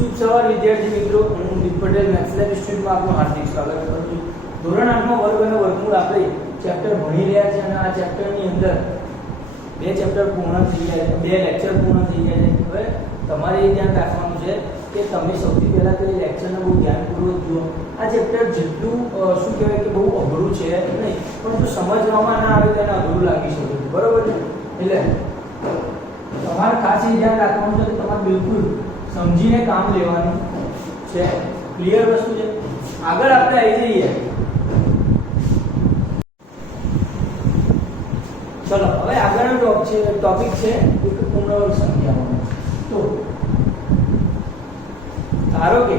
શુભ સવાર વિદ્યાર્થી મિત્રો, હું દીપ પટેલ મેથ્સ લેબ ઇન્સ્ટિટ્યૂટમાં આપનું હાર્દિક સ્વાગત કરું છું. ધોરણ 8 માં વર્ગ અને વર્ગમૂળ આપણે ચેપ્ટર ભણી રહ્યા છે અને આ ચેપ્ટરની અંદર બે ચેપ્ટર પૂર્ણ થઈ ગયા છે, બે લેક્ચર પૂર્ણ થઈ ગયા છે. હવે તમારે એ ધ્યાન રાખવાનું છે કે તમે સૌથી પહેલા તો એ લેક્ચરને બહુ ધ્યાનપૂર્વક જુઓ. આ ચેપ્ટર જેટલું શું કહેવાય કે બહુ અઘરું છે નહીં, પણ જો સમજવામાં ના આવે તો એને અઘરું લાગી શકે છે, બરોબર છે? એટલે તમારે ખાસ એ ધ્યાન રાખવાનું છે કે તમારે બિલકુલ સમજીને કામ લેવાનું છે. ક્લિયર વસ્તુ છે? આગળ આપણે આવી જઈએ. ચલો હવે આગળનો ટોપિક છે એક પૂર્ણવર્ગ સંખ્યાઓનો. તો ધારો કે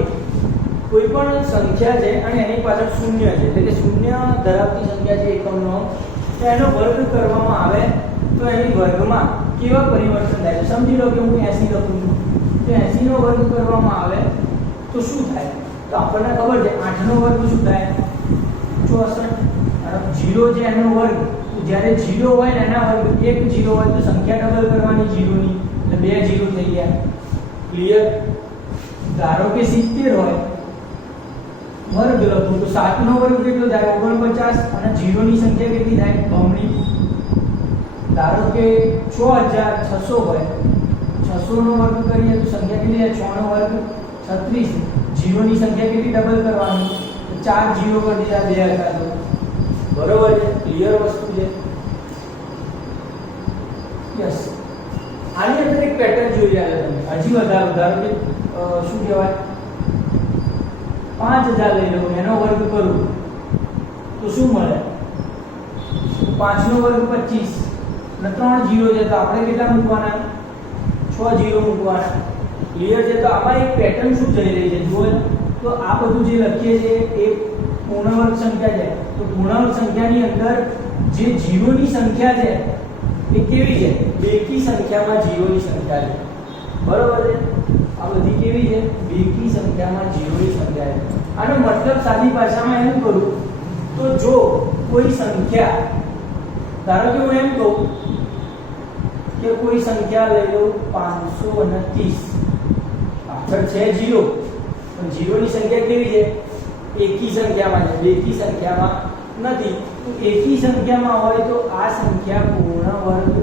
કોઈ પણ સંખ્યા છે અને એની પાછળ શૂન્ય છે, એટલે કે શૂન્ય ધરાવતી સંખ્યા છે એકમનો, તો એનો વર્ગ કરવામાં આવે તો એની વર્ગમાં કેવા પરિવર્તન થાય છે? સમજી લો કે હું 80 લખું છું, તો 80 નો વર્ગ કરવામાં આવે તો શું થાય? તો આપણને ખબર છે 8 નો વર્ગ શું થાય? 64. અને 0 છે એનો વર્ગ, જ્યારે 0 હોય ને એના વર્ગ 1 0 હોય તો સંખ્યા ડબલ કરવાની 0 ની, એટલે 2 0 થઈ ગયા. ક્લિયર? ધારો કે 70 હોય, વર્ગ લખું તો 7 નો વર્ગ કેટલો થાય? 49. અને 0 ની સંખ્યા કેટલી થાય? બમણી. ધારો કે 6600 હોય, 600 નો વર્ગ કરીએ તો સંખ્યા કેટલી થાય? 6 નો વર્ગ 36. 0 ની સંખ્યા કેટલી ડબલ કરવાની? તો 4 0 કરી દીધા, 2 હતા તો. બરોબર છે? ક્લિયર વસ્તુ છે? યસ. આની અંદર એક પેટર્ન જોઈ રહ્યા તમે. હજી વધારો, ધારો કે શું કહેવાય 5000 લઈ લઉં, એનો વર્ગ કરું તો શું મળે? 5 નો વર્ગ 25 અને 3 0 છે તો આપણે કેટલા મૂકવાના? 6 0 મૂકવાના. ક્લિયર છે? તો આમાં એક પેટર્ન શું જઈ રહી છે જુઓ. તો આ બધું જે લખીએ છીએ એ પૂર્ણવર્ગ સંખ્યા છે. તો પૂર્ણવર્ગ સંખ્યાની અંદર જે 0 ની સંખ્યા છે એ કેવી છે? બેકી સંખ્યામાં 0 ની સંખ્યા છે. બરોબર છે? આ બધી કેવી છે? બેકી સંખ્યામાં 0 ની સંખ્યા છે. આનો મતલબ સાદી ભાષામાં એમ કરું તો જો કોઈ સંખ્યા, ધારો કે હું એમ કહું કે કોઈ સંખ્યા લઈ લઉં 530, પાછળ છે 0 પણ 0 ની સંખ્યા કેવી છે? એકી સંખ્યામાં છે, બેકી સંખ્યામાં નથી. તો એકી સંખ્યામાં હોય તો આ સંખ્યા પૂર્ણ વર્ગ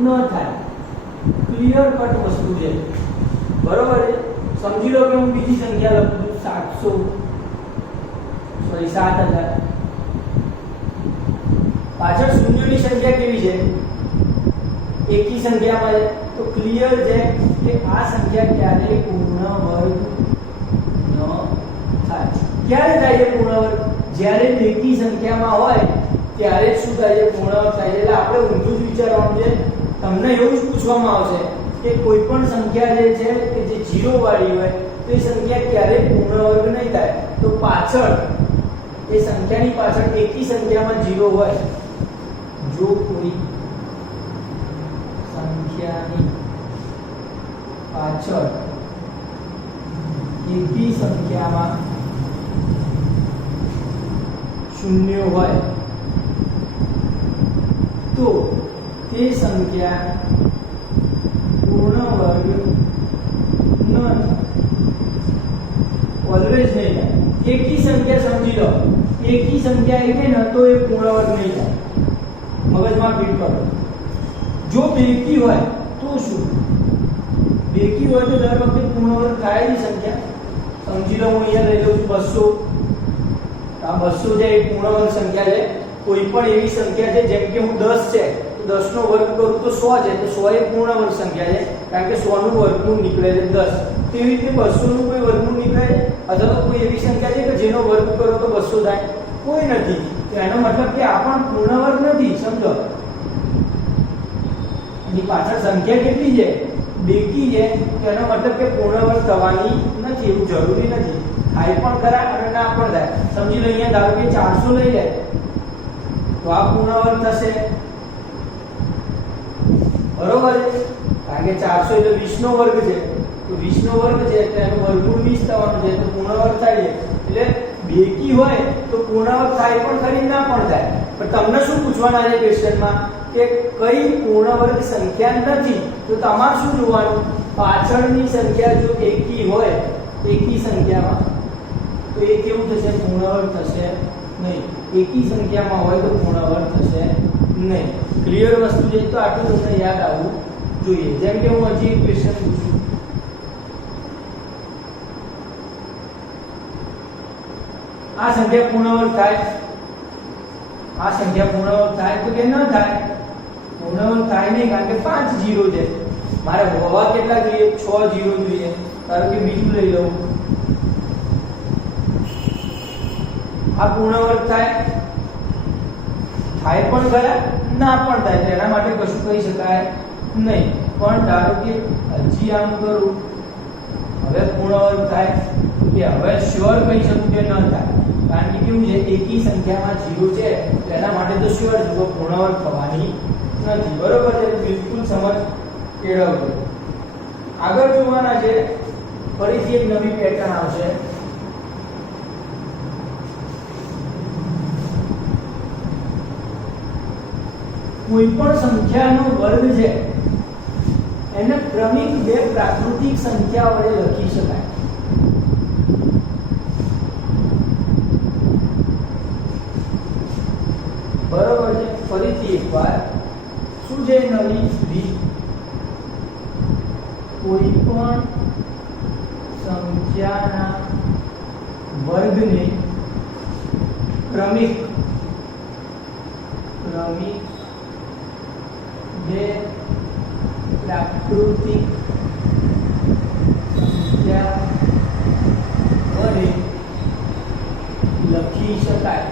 ન થાય. ક્લિયર કટ વસ્તુ છે. બરોબર છે? સમજી લો કે હું બીજી સંખ્યા લખું 7000. પાછળ શૂન્યની સંખ્યા કેવી છે? એકી સંખ્યામાં છે. તો ક્લિયર છે કે આ સંખ્યા ક્યારેય પૂર્ણ વર્ગ ન થાય. ક્યારે થાય છે પૂર્ણ વર્ગ? જ્યારે બેકી સંખ્યામાં હોય ત્યારે શું થાય છે? પૂર્ણ વર્ગ થાય છે. એટલે આપણે ઊંધું જ વિચારવાનું છે. તમને એવું જ પૂછવામાં આવશે કે કોઈ પણ સંખ્યા જે છે કે જે 0 વાળી હોય તો એ સંખ્યા ક્યારે પૂર્ણ વર્ગ નહીં થાય. તો પાછળ એ સંખ્યાની પાછળ એકી સંખ્યામાં 0 હોય, જો કોઈ સંખ્યાની પાછળ એકી સંખ્યામાં 0 હોય તો તે સંખ્યા પૂર્ણ વર્ગ ન થાય. ઓલવેઝ નહીં થાય. એકી સંખ્યા સમજી લો, એકી સંખ્યા એટલે ન તો એ પૂર્ણ વર્ગ નહીં થાય. મગજમાં ફિટ કરો. જો બેકી હોય તો શું? બેકી હોય તો દર વખતે પૂર્ણ વર્ગ થાય જ સંખ્યા. સમજી લો હું અહીંયા લઈ લઉં છું 200. આ 200 જે પૂર્ણ વર્ગ સંખ્યા છે. કોઈ પણ એવી સંખ્યા છે જેમ કે હું 10 છે તો 10 નો વર્ગ કરું તો 100 છે, તો 100 એ પૂર્ણ વર્ગ સંખ્યા છે કારણ કે 100 નું વર્ગમૂળ નીકળે છે 10. તેવી રીતે 200 નું કોઈ વર્ગમૂળ નીકળે છે અથવા તો કોઈ એવી સંખ્યા છે કે જેનો વર્ગ કરો તો 200 થાય? કોઈ નથી. તો એનો મતલબ કે આ પણ પૂર્ણ વર્ગ નથી. સમજો એની પાછળ સંખ્યા કેટલી છે? બેકી છે. તો એનો મતલબ કે પૂર્ણ વર્ગ થવાની નથી. એવું જરૂરી નથી. થાય પણ ખરા અને ના પણ થાય. સમજી લો અહીંયા ધારો કે 400 લઈ લે તો આ પૂર્ણ વર્ગ થશે. બરોબર છે? કારણ કે 400 એટલે 20 નો વર્ગ છે. તો 20 નો વર્ગ છે એટલે એનું વર્ગમૂળ 20 થવાનું છે. તો પૂર્ણ વર્ગ થાય છે. એટલે બેકી હોય તો પૂર્ણ વર્ગ થાય પણ ખરી, ના પણ થાય. પણ તમને શું પૂછવાના છે ક્વેશ્ચનમાં કે કઈ પૂર્ણ વર્ગ સંખ્યા નથી, તો તમારે શું જોવાનું પાછળની સંખ્યા જો એકી હોય, એકી સંખ્યામાં, તો એ કેવું થશે? પૂર્ણ વર્ગ થશે નહીં. એકી સંખ્યામાં હોય તો પૂર્ણ વર્ગ થશે નહીં. ક્લિયર વસ્તુ છે. તો આટલું તમને યાદ આવવું જોઈએ. જેમ કે હું હજી એક ક્વેશ્ચન પૂછું, આ સંખ્યા પૂર્ણ વર્ગ થાય? આ સંખ્યા પૂર્ણ વર્ગ થાય તો કે ન થાય? પૂર્ણ વર્ગ થાય નહીં, કારણ કે 5 0 છે. મારે હોવા કેટલા જોઈએ? 6 0 જોઈએ. ધારો કે બીજું લઈ લઉં, આ પૂર્ણ વર્ગ થાય? થાય પણ ખરા, ના પણ થાય. એના માટે કશું કહી શકાય નહીં. પણ ધારો કે હજી આમ કરું, હવે પૂર્ણ વર્ગ થાય કે હવે શ્યોર કહી શકું કે ન થાય, કારણ કે કેવું છે? એકી સંખ્યામાં 0 છે, એના માટે તો શ્યોર છે તો પૂર્ણ વર્ગ થવાની નથી. બરોબર છે? બિલકુલ સમજ કેળવજો. આગળ જોવાના છે, ફરીથી એક નવી પેટર્ન આવશે. કોઈ પણ સંખ્યાનો વર્ગ છે એને ક્રમિક બે પ્રાકૃતિક સંખ્યા વડે લખી શકાય. બરોબર છે? ફરીથી એકવાર શું છે નવી રીત? કોઈ પણ સંખ્યાના વર્ગને ક્રમિક બે પ્રાકૃતિક સંખ્યા વડે લખી શકાય.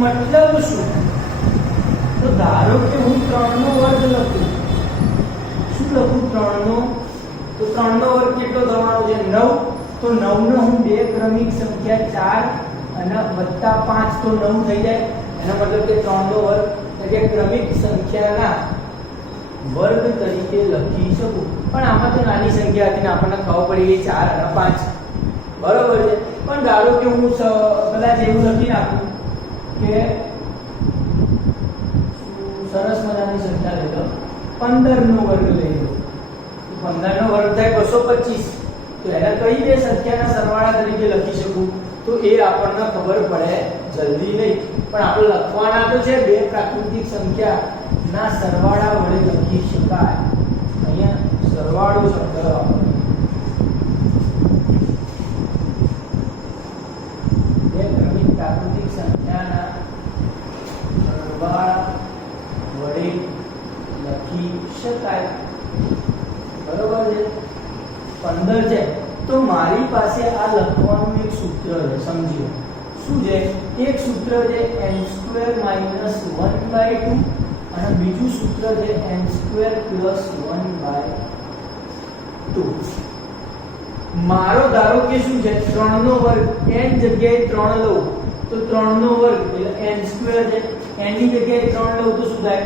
મતલબ શું? તો ધારો કે હું 3 નો વર્ગ લખું. શું લખું? 3 નો. તો 3 નો વર્ગ કેટલો થવાનો છે? 9. તો 9 નો હું બે ક્રમિક સંખ્યા 4 અને વત્તા 5 તો 9 થઈ જાય. એનો મતલબ કે 3 નો વર્ગ એટલે ક્રમિક સંખ્યાના વર્ગ તરીકે લખી શકું. પણ આમાં તો નાની સંખ્યા હતી ને આપણને ખબર પડી ગઈ 4 અને 5. બરોબર છે? પણ ધારો કે હું કદાચ એવું લખી નાખું કે સરસ મજાની સંખ્યા લઈ લો, 15 નો વર્ગ લઈ લો. 15 નો વર્ગ થાય 225. તો એને કઈ બે સંખ્યાના સરવાળા તરીકે લખી શકું? તો એ આપણને ખબર પડે જલ્દી નહીં, પણ આપણે લખવાના તો છે બે પ્રાકૃતિક સંખ્યાના સરવાળા વડે લખી શકાય. અહીંયા સરવાળો શબ્દ વાપરો. બે ક્રમિક પ્રાકૃતિક સંખ્યાના સરવાળા વડે લખી શકાય. બરોબર છે? 15 છે તો મારી પાસે આ લખવાનું એક સૂત્ર છે. સમજો શું છે? એક સૂત્ર છે n² - 1/2 અને બીજું સૂત્ર છે n² + 1/2. મારો ધારો કે શું છે? 3 નો વર્ગ. n જગ્યાએ 3 લઉં તો 3 નો વર્ગ એટલે n² છે. n ની જગ્યાએ 3 લઉં તો શું થાય?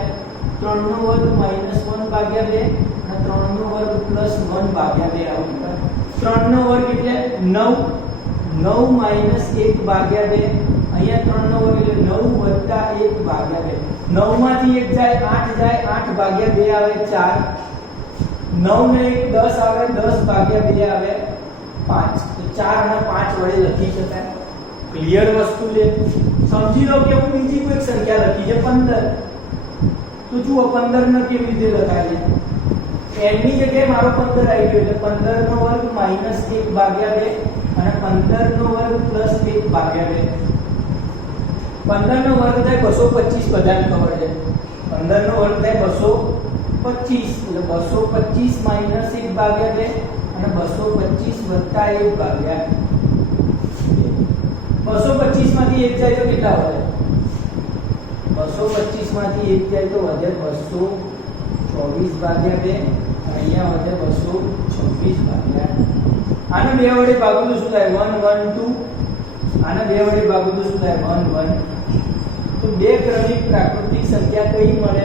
3 નો વર્ગ - 1/2 અને 3 નો વર્ગ + 1/2 આવું થાય. 3 નો વર્ગ એટલે 9. 9 - 1/2. અહીંયા 3 નો વર્ગ એટલે 9 + 1/2. 9 માંથી 1 જાય 8 જાય, 8/2 આવે 4. 9 ને 1 10 આવે, 10/2 આવે 5. તો 4 અને 5 વડે લખી શકાય. ક્લિયર વસ્તુ છે. સમજી લો કે હું બીજી કોઈ સંખ્યા લખી છે 15. તો જુઓ 15 ને કેવી રીતે લખાય છે? n ની જગ્યાએ મારો 15 આવી ગયો એટલે 15 નો વર્ગ - 1/2 અને 15 નો વર્ગ + 1/2. 15 નો વર્ગ થાય 225. બધાને ખબર છે 15 નો વર્ગ થાય 225 એટલે 225 - 1/2 અને 225 + 1/2. 225 માંથી 1 જાય તો કેટલા વધે? 225 માંથી 1 જાય તો વધે 224/2. અહીંયા વધે 226/2. આને 2 વડે ભાગો તો શું થાય? 1 1 2. આને 2 વડે ભાગો તો શું થાય? 1 1. તો બે ક્રમિક પ્રાકૃતિક સંખ્યા કઈ મળે?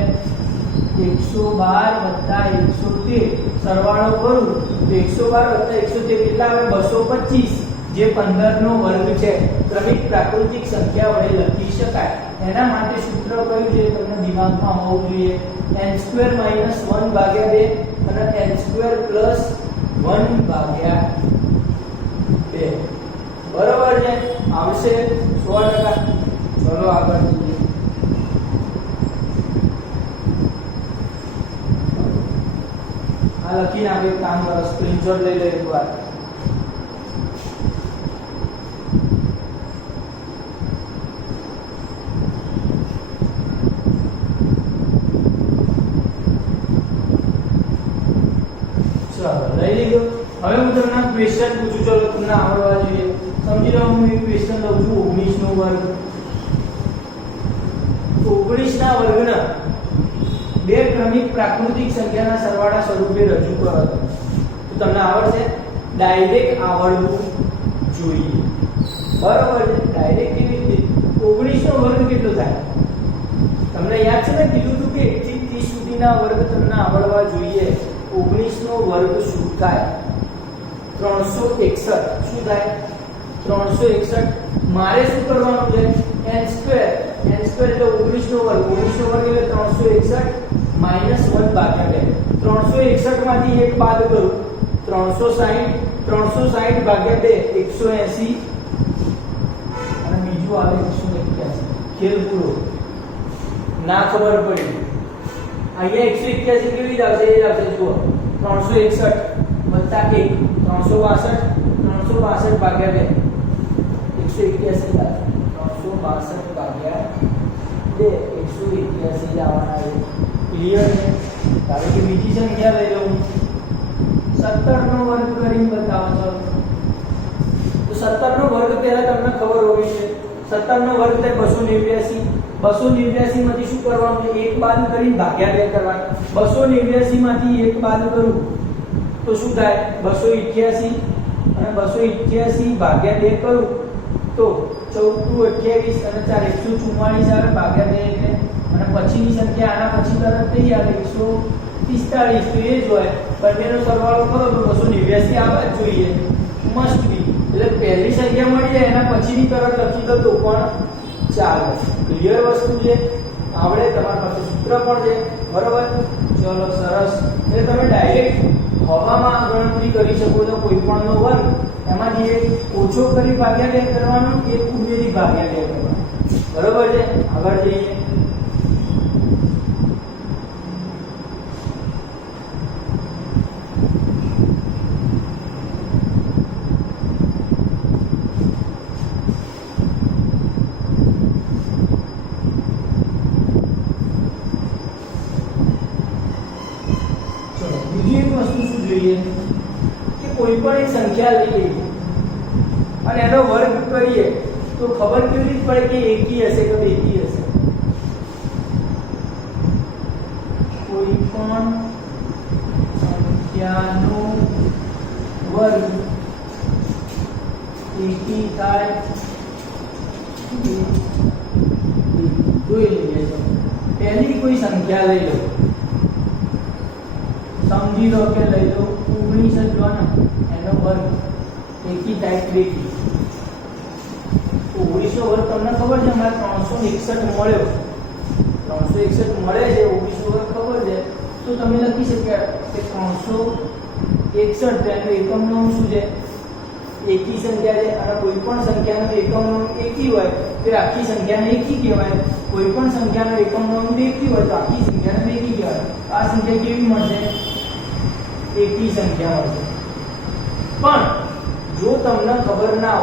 112 + 113. સરવાળો કરું તો 112 + 113 કેટલા આવે? 225. જે 15 નો વર્ગ છે ક્રમિક પ્રાકૃતિક સંખ્યા વડે લખી શકાય એના માટે સૂત્ર કયું છે તમને દિમાગમાં હોવું જોઈએ n² - 1 ભાગ્યા 2 અને n² + 1 ભાગ્યા 2 બરાબર છે આવશે 100%. ચલો આગળ જોઈએ આ લખીને આપણે કામ કરો સ્ક્રીનશોટ લઈ લો એકવાર લઈ લીધો હવે હું તમને ક્વેશ્ચન પૂછું ચલો તમને આવડવા જોઈએ સમજી લો હું એક ક્વેશ્ચન લઉં છું 19 નો વર્ગ 19 ના વર્ગના બે ક્રમિક પ્રાકૃતિક સંખ્યાના સરવાળા સ્વરૂપે રજૂ કરો તો તમને આવડશે ડાયરેક્ટ આવડવું જોઈએ બરાબર છે ડાયરેક્ટ કેવી રીતે 19 નો વર્ગ કેટલો થાય તમને યાદ છે ને કીધું હતું કે 1 થી 30 સુધીના વર્ગ તમને આવડવા જોઈએ 19 નો વર્ગ શું થાય 361 શું થાય 361 મારે શું કરવાનું છે n² એટલે 19 નો વર્ગ 19 નો વર્ગ એટલે 361 - 1 ભાગ્યા 2 361 માંથી 1 બાદ કરું 360 ભાગ્યા 2 180 અને બીજું આવે 181 ખેલ પૂરો ના ખબર પડી અહીંયા 181 કેવી રીતે આવશે એ આવશે જુઓ 361 વત્તા 1 362 ભાગ્યા 2 181 362 ભાગ્યા 2 181 આવવાના છે ક્લિયર છે કારણ કે બીજી સંખ્યા લઈ લઉં 17 નો વર્ગ કરીને બતાવો છો તો 17 નો વર્ગ પહેલા તમને ખબર હોવી છે 17 નો વર્ગ થાય 289 289 માંથી શું કરવાનું છે 1 બાદ કરીને ભાગ્યા 2 કરવાનું 289 માંથી 1 બાદ કરું તો શું થાય 288 અને 288 ભાગ્યા 2 કરું તો 14 28 અને 4 144 આવે ભાગ્યા 2 એટલે અને પછીની સંખ્યા આના પછી તરત થઈ આવે 145 તો એ જ હોય બંનેનો સરવાળો કરો તો 289 આવવા જ જોઈએ મસ્ટ બી એટલે પહેલી સંખ્યા મળી જાય એના પછીની તરત લખી દો તો પણ ચાલે ક્લિયર વસ્તુ છે આવડે તમારા પાસે સૂત્ર પણ છે બરોબર ચલો સરસ એટલે તમે ડાયરેક્ટ હવામાં ગણતરી કરી શકો છો કોઈ પણ નો વર્ગ એમાંથી એક ઓછો કરી ભાગ્યા 2 કરવાનો એક ઉમેરી ભાગ્યા 2 કરવાનો બરોબર છે આગળ જઈએ કે કોઈ પણ એક સંખ્યા લઈએ અને એનો વર્ગ કરીએ તો ખબર કેવી રીતે પડે કે એકી હશે કે બેકી હશે કોઈ પણ સંખ્યાનો વર્ગ એકી થાય જોઈ લઈએ તો પહેલી કોઈ સંખ્યા લઈ લો સમજી લો કે લઈ લો 19 જ લો ને એનો વર્ગ એકી થાય બેકી 19 નો વર્ગ તમને ખબર છે અમારે 361 મળ્યો 361 મળે છે 19 નો વર્ગ ખબર છે તો તમે લખી શક્યા કે 361 તેનો એકમનો શું છે એકી સંખ્યા છે અને કોઈ પણ સંખ્યાનો એકમનો એકી હોય તો આખી સંખ્યાને એકી કહેવાય કોઈ પણ સંખ્યાનો એકમનો બેકી હોય તો આખી સંખ્યાને બેકી કહેવાય આ સંખ્યા કેવી મળશે એકી સંખ્યા મળશે પણ જો તમને ખબર ના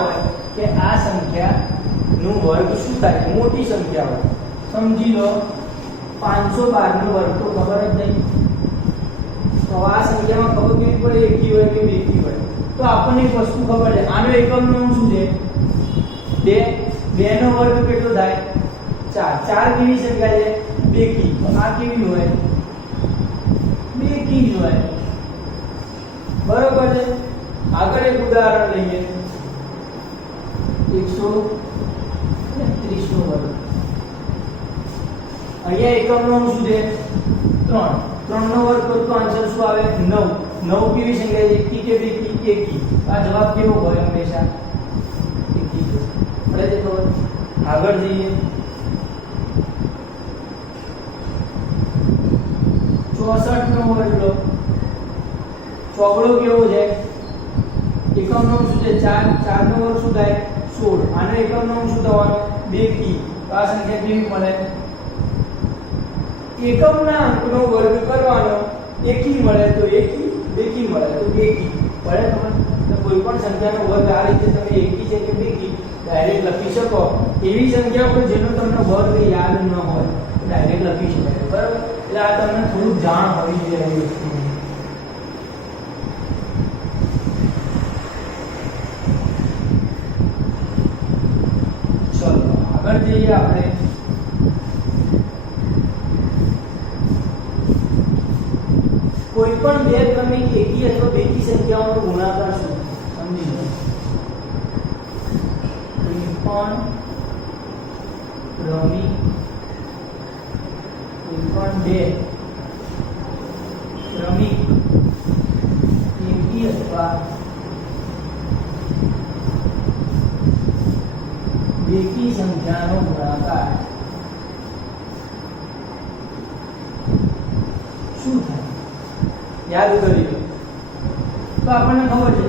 હોય કે આ સંખ્યાનું વર્ગ શું થાય મોટી સંખ્યા હોય સમજી લો 512 નો વર્ગ તો ખબર જ નહીં તો આ સંખ્યામાં ખબર કેવી પડે એકી હોય કે બેકી હોય તો આપણને એક વસ્તુ ખબર છે આનો એકમનું નામ શું છે 2 નો વર્ગ કેટલો થાય 4 કેવી સંખ્યા છે બેકી તો આ કેવી હોય બેકી હોય બરોબર છે આગળ એક ઉદાહરણ લઈએ 130 નો વર્ગ અહીંયા એકમનું નામ શું છે 3 નો વર્ગ કરો તો આન્સર શું આવે 9 9 કેવી સંખ્યા છે? એકી કે બેકી? એકી. આ જવાબ કેવો હોય હંમેશા? એકી છે. પડે છે ખબર? આગળ જઈએ. 64 નો વર્ગ લો. ચોગડો કેવો છે? એકમ નો શું છે? 4. 4 નો વર્ગ શું થાય? 16. આનો એકમ નો શું થવાનો? 2 કી. તો આ સંખ્યા કેવી મળે? એકમના અંકનો વર્ગ કરવાનો, એકી મળે તો એકી, બેકી મળે તો બેકી. પડે તમને? તો કોઈ પણ સંખ્યાનો વર્ગ આ રીતે તમે એકી છે કે બેકી ડાયરેક્ટ લખી શકો. એવી સંખ્યા પર જેનો તમને વર્ગ યાદ ન હોય ડાયરેક્ટ લખી શકાય. બરાબર? એટલે આ તમને થોડું જાણ હોવી જોઈએ એ વસ્તુની. ચલો આગળ જઈએ આપણે. કોઈ પણ બે ક્રમિક એકી અથવા બેકી સંખ્યાઓનો ગુણાકાર શું? સમજી લો. કોઈ પણ ક્રમિક કોઈ પણ બે ક્રમિક એકી અથવા બેકી સંખ્યાનો ગુણાકાર શું થાય? યાદ કરી લો તો આપણને ખબર છે.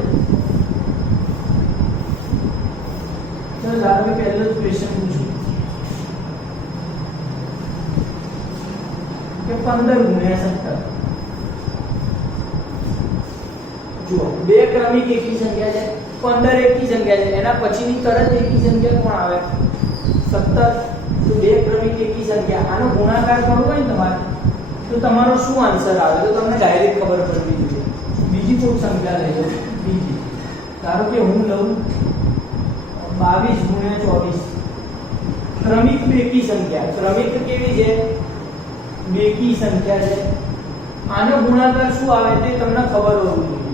ચલો ધારો કે પહેલો જ ક્વેશ્ચન પૂછું કે 15 ગુણ્યા 17. જુઓ, બે ક્રમિક એકી સંખ્યા છે, 15 એકી સંખ્યા છે, એના પછીની તરત એકી સંખ્યા કોણ આવે? 17. તો બે ક્રમિક એકી સંખ્યા, આનો ગુણાકાર કરવો હોય ને તમારે તો તમારો શું આન્સર આવે? તો તમને ડાયરેક્ટ ખબર પડવી જોઈએ. બીજી કોઈ સંખ્યા લઈ લો. બીજી ધારો કે હું લઉં 22 ગુણ્યા 24. ક્રમિક બેકી સંખ્યા. ક્રમિક કેવી છે? બેકી સંખ્યા છે. આનો ગુણાકાર શું આવે તે તમને ખબર હોવું જોઈએ.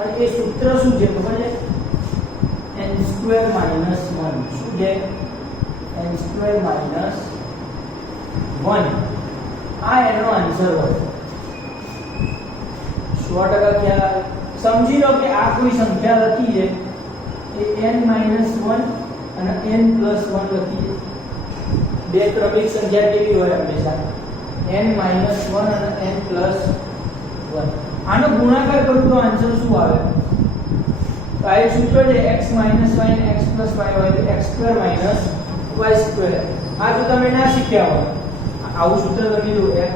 અને એ સૂત્ર શું છે ખબર છે? n² - 1. શું છે? n² - 1. આ એનો આન્સર હોય. 100% ખ્યાલ. સમજી લો કે આ કોઈ સંખ્યા લખી છે એ n - 1 અને n + 1 લખી છે. બે ક્રમિક સંખ્યા કેવી હોય હંમેશા? n - 1 અને n + 1. આનો ગુણાકાર કરું તો આન્સર શું આવે? તો આ એક સૂત્ર છે x - y ને x + y હોય તો x² - y². આ જો તમે ના શીખ્યા હોય આવું સૂત્ર લખી દો x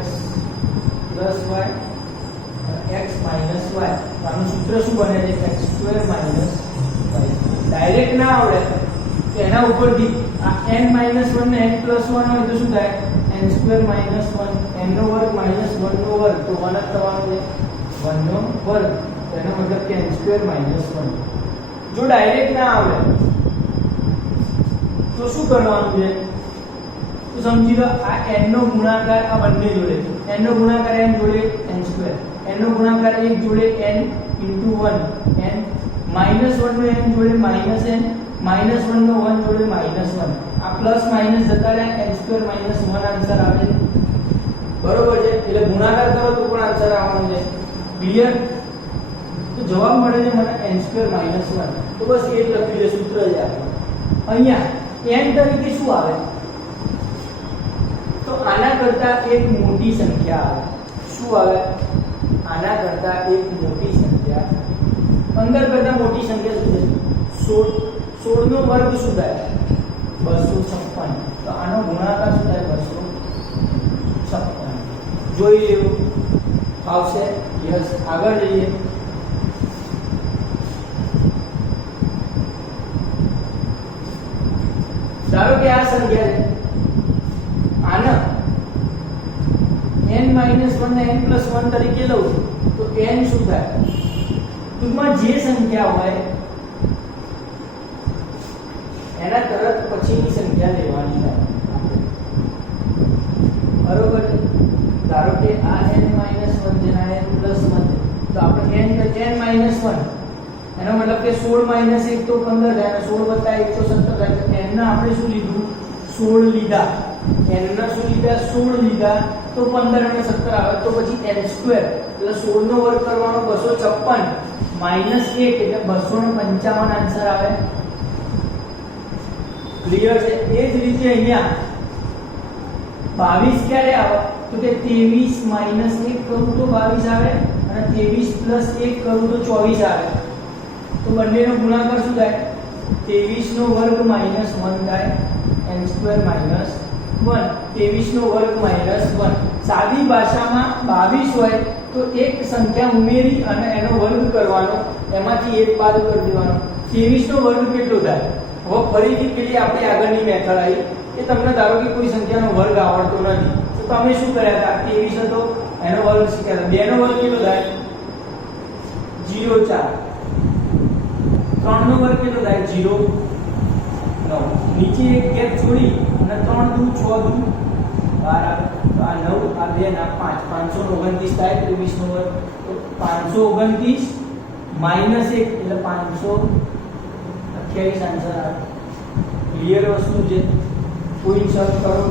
+ y x - y. આનું સૂત્ર શું બને છે? x² - y. ડાયરેક્ટ ના આવડે તો એના ઉપરથી આ n - 1 ને n + 1 હોય તો શું થાય? n² - 1 n નો વર્ગ - 1 નો વર્ગ તો 1 જ થવાનું છે. 1 નો વર્ગ એનો મતલબ કે n² - 1. જો ડાયરેક્ટ ના આવડે તો શું કરવાનું છે? તો સમજી લો આ n નો ગુણાકાર આ બંને જોડે, n નો ગુણાકાર n જોડે n², n નો ગુણાકાર 1 જોડે n * 1, n -1 નો n જોડે -n, -1 નો 1 જોડે -1. આ પ્લસ માઈનસ જતા રહ્યા, n² - 1 આન્સર આવે છે. બરોબર છે? એટલે ગુણાકાર કરો તો પણ આન્સર આવવાનો છે. ક્લિયર? તો જવાબ મળે છે મને n² - 1. તો બસ એ જ લખી દે, સૂત્ર જ આ. અહીંયા n તરીકે શું આવે? તો આના કરતા એક મોટી સંખ્યા આવે. શું આવે? આના કરતા એક મોટી સંખ્યા. 15 કરતા મોટી સંખ્યા શું છે? 16. 16 નો વર્ગ શું થાય? 256. તો આનો ગુણાકાર શું થાય? 256. જોઈ લેવું આવશે. યસ. આગળ જઈએ. ધારો કે આ સંખ્યા છે, આના n - 1 ને n + 1 તરીકે લઉં તો n શું થાય? ટૂંકમાં જે સંખ્યા હોય એના તરત પછીની સંખ્યા લેવાની થાય. બરોબર? ધારો કે આ n - 1 છે અને n + 1 છે તો આપણે n - 1 એનો મતલબ કે 16 - 1 તો 15 થાય અને 16 + 1 તો 17 થાય. તો n ના આપણે શું લીધું? 16 લીધા. n ના શું લીધા 16 લીધા તો 15 અને 17 આવે તો પછી n² એટલે 16 નો વર્ગ કરવાનો 256 માઈનસ 1 એટલે 255 આન્સર આવે ક્લિયર છે એ જ રીતે અહીંયા 22 ક્યારે આવે તો કે 23 માઈનસ 1 કરું તો 22 આવે અને 23 પ્લસ 1 કરું તો 24 આવે તો બંનેનો ગુણાકાર શું થાય 23 નો વર્ગ માઈનસ 1 થાય n² માઈનસ 1 23 નો વર્ગ માઈનસ 1 સાદી ભાષામાં 22 હોય તો એક સંખ્યા ઉમેરી અને એનો વર્ગ કરવાનો એમાંથી એક બાદ કરી દેવાનો 23 નો વર્ગ કેટલો થાય હવે ફરીથી પેલી આપણી આગળની મેથડ આવી કે તમને ધારો કે કોઈ સંખ્યાનો વર્ગ આવડતો નથી તો તમે શું કર્યા હતા 23 હતો એનો વર્ગ શીખ્યા હતા 2 નો વર્ગ કેટલો થાય 0 4 3 નો વર્ગ કેટલો થાય 0 9 નીચે એક ગેપ છોડી અને 3 દુ 6 દુ 12 આવે તો આ 9 આ 2 ના 5 529 થાય 23 નો વર્ગ તો 529 માઈનસ 1 એટલે 528 આન્સર આવે ક્લિયર વસ્તુ છે કોઈ સર્ચ કરો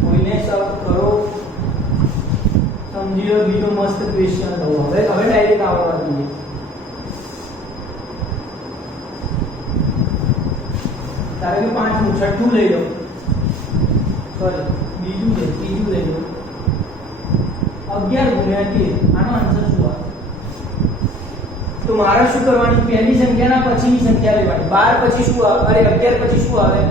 કોઈને સર્ચ કરો સમજી લો બીજો મસ્ત ક્વેશ્ચન હતો હવે ડાયરેક્ટ આવડવા જોઈએ તારે કે 5 નું છઠ્ઠું લઈ લો સોરી બીજું છે ત્રીજું લઈ લો 11 ગુણ્યા 13 આનો આન્સર શું આવે તો મારે શું કરવાની પહેલી સંખ્યાના પછીની સંખ્યા લેવાની 12 પછી શું આવે અરે 11 પછી શું આવે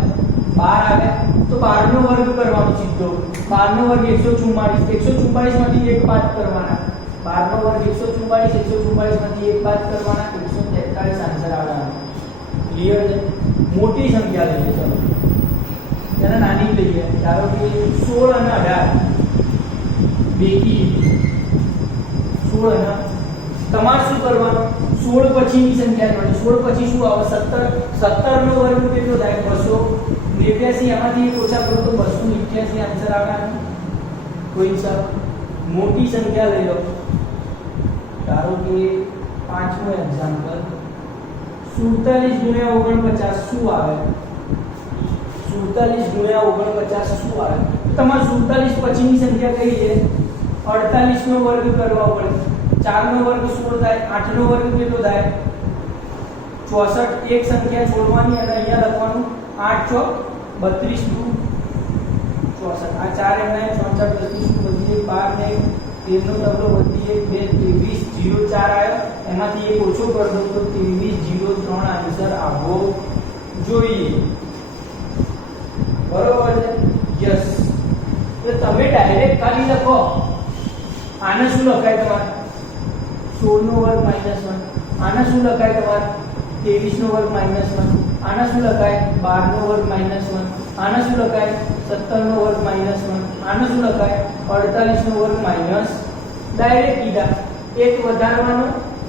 12 આવે તો 12 નો વર્ગ કરવાનો સીધો 12 નો વર્ગ 144 માંથી એક બાદ કરવાના 12 નો વર્ગ 144 માંથી એક બાદ કરવાના 143 આન્સર આવવાનો ક્લિયર છે મોટી સંખ્યા લઈએ ચલો તેને નાની લઈએ ધારો કે 16 અને 18 બેકી 16 અને તમારે શું કરવાનું 16 પછીની સંખ્યા લેવાની 16 પછી શું આવે 17 નો વર્ગ કેટલો થાય 289 એમાંથી એક ઓછા કરો તો 288 આન્સર આવવાનો કોઈ સર મોટી સંખ્યા લઈ લો ધારો કે પાંચમો એક્ઝામ્પલ 47 ગુણ્યા 49 શું આવે 47 ગુણ્યા 49 શું આવે તમારે 47 પછીની સંખ્યા કઈ છે 48 નો વર્ગ કરવા પડે 4 નો વર્ગ 16 થાય 8 નો વર્ગ કેટલો થાય 64 એક સંખ્યા છોડવાની અને અહીંયા લખવાનું 8 ચોક 32 દુ 64 આ 4 એમના 64 32 વધી 12 ને 13 નો ડબલો વધી 1 2 23 0 4 આવ્યો એમાંથી એક ઓછો કરી દો તો 23 0 3 આન્સર આવવો જોઈએ બરોબર છે યસ તો તમે ડાયરેક્ટ ખાલી લખો આને શું લખાય તમારે 16 નો વર્ગ -1 આના શું લખાય તમારે 23 નો વર્ગ -1 આના શું લખાય 12 નો વર્ગ -1 આના શું લખાય 17 નો વર્ગ -1 આના શું લખાય 48 નો વર્ગ માઈનસ ડાયરેક્ટ કીધા એક વધારવાનો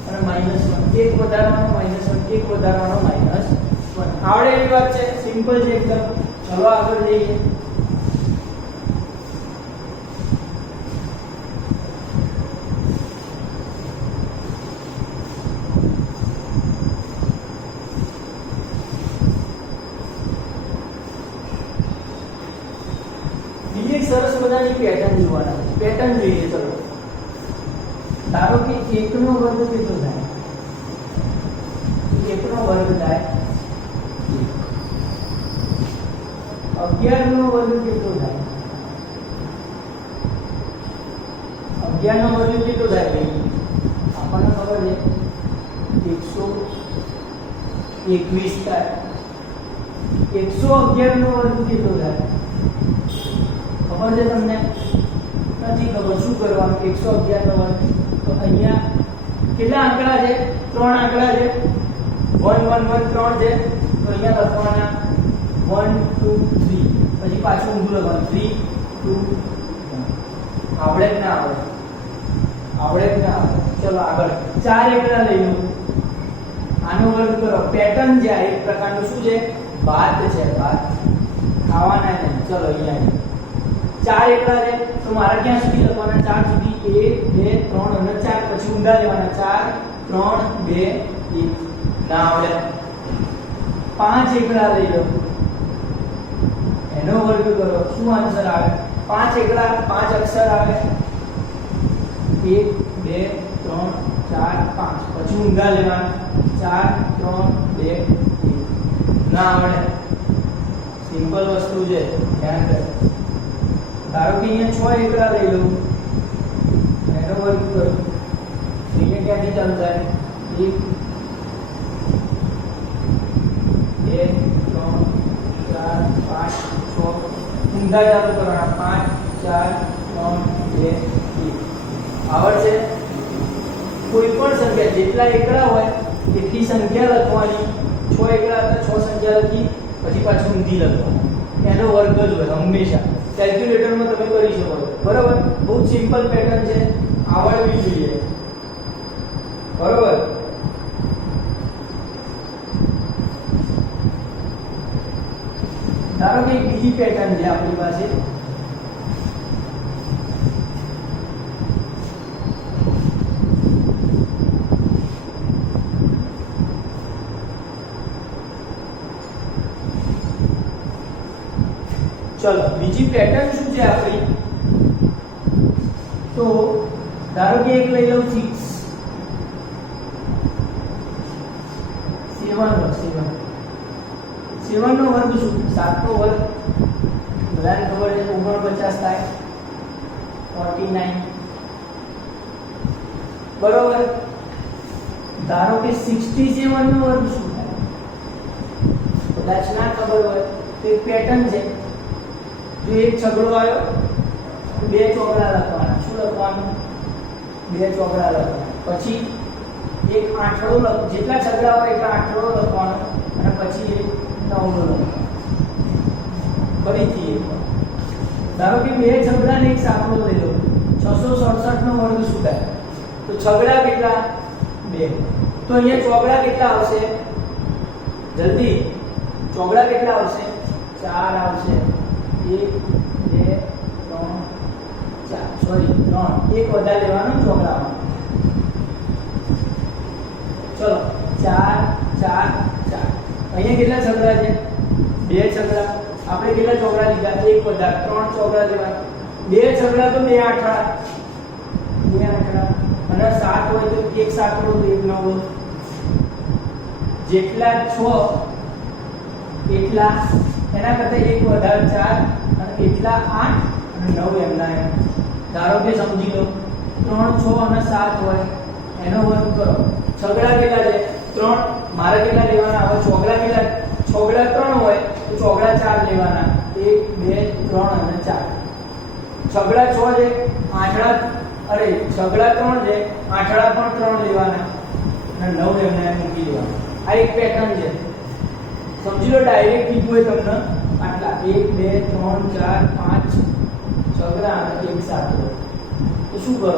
અને -1 એક વધારવાનો -1 એક વધારવાનો -1 આવડે એવી વાત છે સિમ્પલ છે એકદમ ચલો આગળ જઈએ સરસ મજાની પેટર્ન જોવાના પેટર્ન જોઈએ ચલો ધારો કે 1 નો વર્ગ કેટલો થાય 1 નો વર્ગ થાય 11 નો વર્ગ કેટલો થાય 11 નો વર્ગ કેટલો થાય ભાઈ આપણને ખબર છે 121 થાય 111 નો વર્ગ કેટલો થાય ખબર છે તમને નથી ખબર શું કરવાનું 111 નો વર્ગ તો અહીંયા કેટલા આંકડા છે 3 આંકડા છે 1 1 1 3 છે તો અહીંયા લખવાના 1 2 3 પછી પાછું ઊંધું લખવાનું 3 2 1 આવડે કે ના આવડે ચલો આગળ 4 એકડા લઈ લો આનો વર્ગ કરો પેટર્ન છે આ એક પ્રકારનું શું છે ભાત છે ભાત ખાવાના છે ચલો અહીંયા 4 એકડા છે તો મારા ક્યાં સુધી લખવાના 4 સુધી 1 2 3 અને 4 પછી ઊંડા લેવાના 4 3 2 1 ના આવડે 5 એકડા લઈ લો એનો વર્ગ કરો શું આન્સર આવે 5 એકલા 5 અક્ષર આવે 1 2 3 4 5 પછી ઊંધા લેવાના 4 3 2 1 ના આવડે સિમ્પલ વસ્તુ છે ધ્યાન કર ધારો કે અહીંયા 6 એકલા લઈ લઉં એનો વર્ગ કરો અહીંયા ક્યાંથી ચાલુ થાય 1 2 3 4 5 6 ઊંધા ચાલુ કરવાના 5 4 3 2 1 આવડશે કોઈ પણ સંખ્યા જેટલા એકડા હોય એટલી સંખ્યા લખવાની 6 એકડા હતા 6 સંખ્યા લખી પછી પાછું ઊંધી લખવાની એનો વર્ગ જ હોય હંમેશા કેલ્ક્યુલેટરમાં તમે કરી શકો છો બરાબર બહુ સિમ્પલ પેટર્ન છે આવડવી જોઈએ બરાબર ધારો કે એક બીજી પેટર્ન છે આપણી પાસે चलो बीजी पैटर्न શું છે આપણી તો ધારો કે એક લઈ લઉં 6 7 નો વર્ગ શું 7 નો વર્ગ બધાને ખબર છે 49 થાય 49 બરોબર ધારો કે 67 નો વર્ગ શું થાય કદાચ ના ખબર હોય તો એક પેટર્ન છે જો એક છગડો આવ્યો તો બે ચોકડા લખવાના શું લખવાનું બે ચોકડા લખવાના પછી એક આંકડો જેટલા છગડા હોય એટલા આંકડો લખવાનો અને પછી એક નવડો લખવાનો ફરીથી એક ધારો કે બે છગડા ને એક સાંકળો લઈ લો 667 નો વર્ગ શું થાય તો છગડા કેટલા બે તો અહીંયા ચોકડા કેટલા આવશે જલ્દી ચોકડા કેટલા આવશે 4 આવશે 1 2 3 4 સોરી 3 એક વધારે લેવાનો ચોકડામાં ચલો 4 4 4 અહીંયા કેટલા છગડા છે બે છગડા આપણે કેટલા ચોકડા લીધા એક વધારે 3 ચોકડા લેવાના બે છગડા તો બે આંકડા અને 7 હોય તો એક સાંકડો તો એક નવડો જેટલા 6 એટલા એના કરતા એક વધારે 4 અને એટલા 8 અને 9 એમના એમ ધારો કે સમજી લો 3 6 અને 7 હોય એનો વર્ગ કરો છગડા કેટલા છે 3 મારે કેટલા લેવાના હવે ચોકડા કેટલા છગડા 3 હોય તો ચોકડા 4 લેવાના 1 2 3 અને 4 છગડા 6 છે આંકડા અરે છગડા 3 છે આંકડા પણ 3 લેવાના અને 9 એમના એમ મૂકી દેવાના આ એક પેટર્ન છે સમજી લો ડાયરેક્ટ કીધું હોય તમને આટલા 1 2 3 4 5 છગડા અને એક સાંકળો તો શું કરો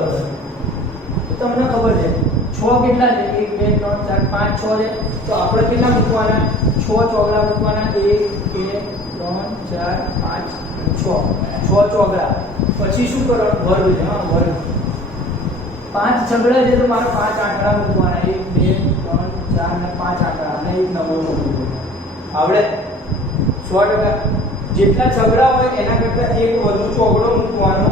તો તમને ખબર છે 6 કેટલા છે 1 2 3 4 5 6 છે તો આપણે કેટલા મૂકવાના 6 ચોકડા મૂકવાના 1 2 3 4 5 6 ચોકડા પછી શું કરો વર્ગ છે હા વર્ગ 5 છગડા છે તો મારે 5 આંકડા મૂકવાના 1 2 3 4 અને 5 આંકડા અને એક નવો મૂકવાનો આવડે 100% જેટલા છગડા હોય એના કરતા એક વધુ ચોકડો મૂકવાનો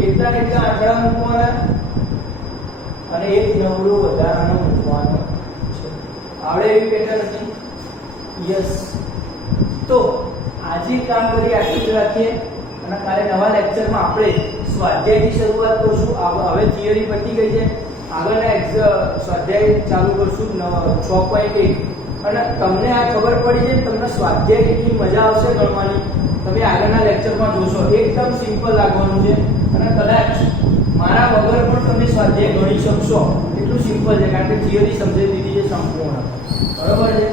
એટલા એટલા આંકડા મૂકવાના અને એક નવડો વધારાનો મૂકવાનો છે આવડે એવી પેટર્ન હતી યસ તો આજે કામ કરી આટલું રાખીએ અને કાલે નવા લેક્ચરમાં આપણે સ્વાધ્યાયથી શરૂઆત કરશું હવે થિયરી પતી ગઈ છે આગળના સ્વાધ્યાય ચાલુ કરશું 6.1 અને તમને આ ખબર પડી છે તમને સ્વાધ્યાય કેટલી મજા આવશે ગણવાની તમે આગળના લેક્ચરમાં જોશો એકદમ સિમ્પલ લાગવાનું છે અને કદાચ મારા વગર પણ તમે સ્વાધ્યાય ગણી શકશો એટલું સિમ્પલ છે કારણ કે થિયરી સમજાવી દીધી છે સંપૂર્ણ બરોબર છે